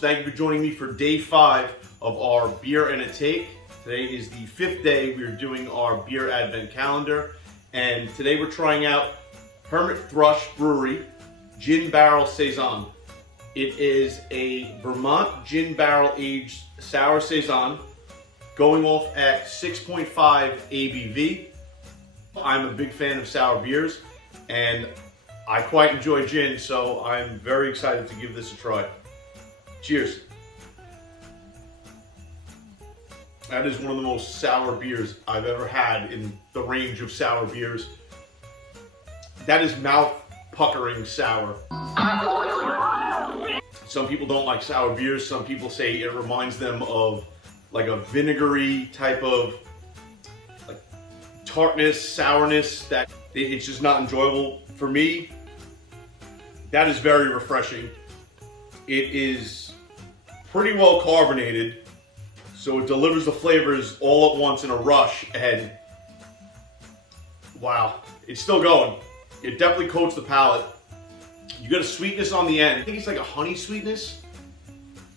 Thank you for joining me for day 5 of our Beer and a Take. Today is the 5th day we're doing our beer advent calendar, and today we're trying out Hermit Thrush Brewery Gin Barrel Saison. It is a Vermont gin barrel aged sour saison going off at 6.5 ABV. I'm a big fan of sour beers and I quite enjoy gin, so I'm very excited to give this a try. Cheers. That is one of the most sour beers I've ever had in the range of sour beers. That is mouth-puckering sour. Some people don't like sour beers. Some people say it reminds them of like a vinegary type of like tartness, sourness, that it's just not enjoyable. For me, that is very refreshing. It is pretty well carbonated, so it delivers the flavors all at once in a rush, and wow, it's still going. It definitely coats the palate. You get a sweetness on the end. I think it's like a honey sweetness,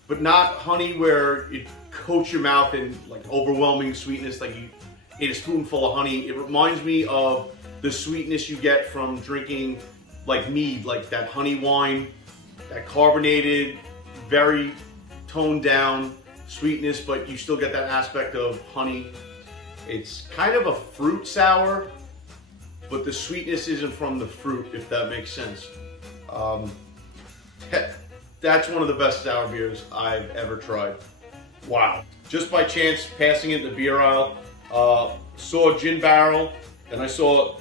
but not honey where it coats your mouth in like overwhelming sweetness, like you ate a spoonful of honey. It reminds me of the sweetness you get from drinking like mead, like that honey wine, that carbonated, very toned down sweetness, but you still get that aspect of honey. It's kind of a fruit sour, but the sweetness isn't from the fruit, if that makes sense. That's one of the best sour beers I've ever tried. Wow. Just by chance, passing in the beer aisle, saw a gin barrel, and I saw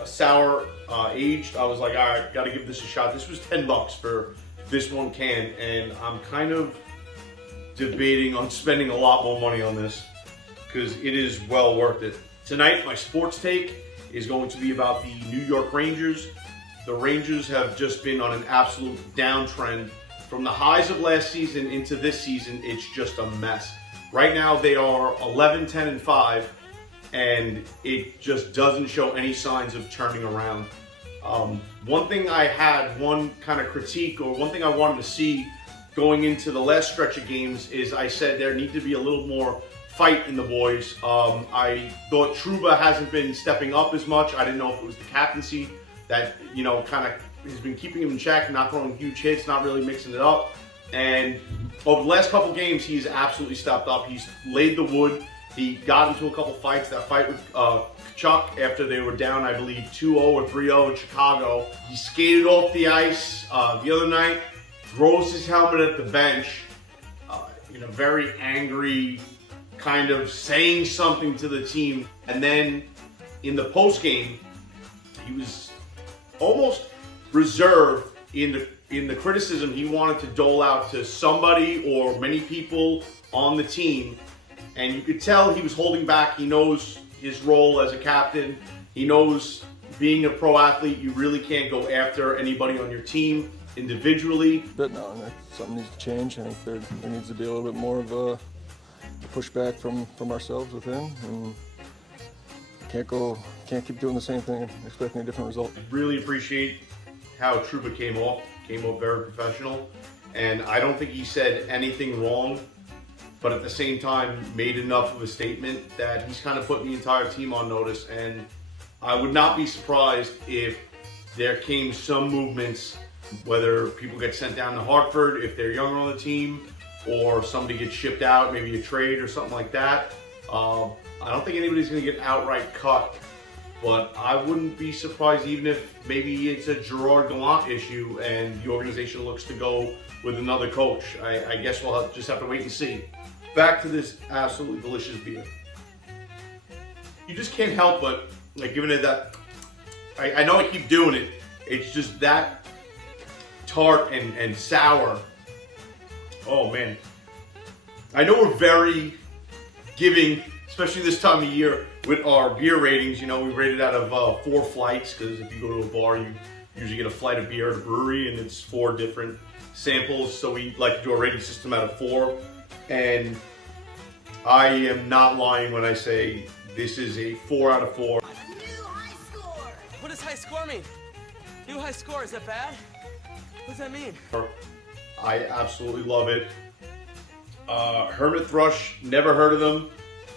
a sour aged. I was like, all right, gotta give this a shot. This was $10 for this one can, and I'm kind of debating on spending a lot more money on this because it is well worth it. Tonight, my sports take is going to be about the New York Rangers. The Rangers have just been on an absolute downtrend. From the highs of last season into this season, it's just a mess. Right now, they are 11-10-5, and it just doesn't show any signs of turning around. One thing I had, one kind of critique, or one thing I wanted to see going into the last stretch of games is I said there need to be a little more fight in the boys. I thought Trouba hasn't been stepping up as much. I didn't know if it was the captaincy that, you know, kind of has been keeping him in check, not throwing huge hits, not really mixing it up. And over the last couple games, he's absolutely stepped up. He's laid the wood. He got into a couple fights. That fight with Chuck after they were down, I believe, 2-0 or 3-0 in Chicago. He skated off the ice the other night, throws his helmet at the bench, in a very angry kind of saying something to the team. And then in the post game, he was almost reserved in the criticism he wanted to dole out to somebody or many people on the team. And you could tell he was holding back. He knows his role as a captain. He knows being a pro athlete, you really can't go after anybody on your team individually. But no, something needs to change. I think there needs to be a little bit more of a pushback from ourselves within, and can't keep doing the same thing and expecting a different result. I really appreciate how Trouba came off very professional, and I don't think he said anything wrong, but at the same time made enough of a statement that he's kind of put the entire team on notice. And I would not be surprised if there came some movements, whether people get sent down to Hartford if they're younger on the team, or somebody gets shipped out, maybe a trade or something like that. I don't think anybody's going to get outright cut, but I wouldn't be surprised even if maybe it's a Gerard Gallant issue and the organization looks to go with another coach. I guess we'll just have to wait and see. Back to this absolutely delicious beer. You just can't help but like giving it that. I know I keep doing it. It's just that tart and sour. Oh man. I know we're very giving, especially this time of year with our beer ratings. You know, we rate it out of 4 flights, because if you go to a bar, you usually get a flight of beer at a brewery and it's 4 different samples. So we like to do a rating system out of 4. And I am not lying when I say this is a 4 out of 4. New high score! What does high score mean? New high score, is that bad? What does that mean? I absolutely love it. Hermit Thrush, never heard of them,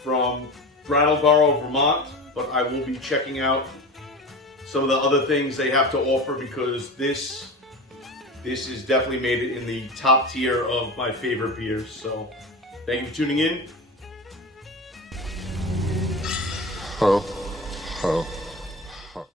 from Brattleboro, Vermont, but I will be checking out some of the other things they have to offer because this has definitely made it in the top tier of my favorite beers. So thank you for tuning in. Ho, ho.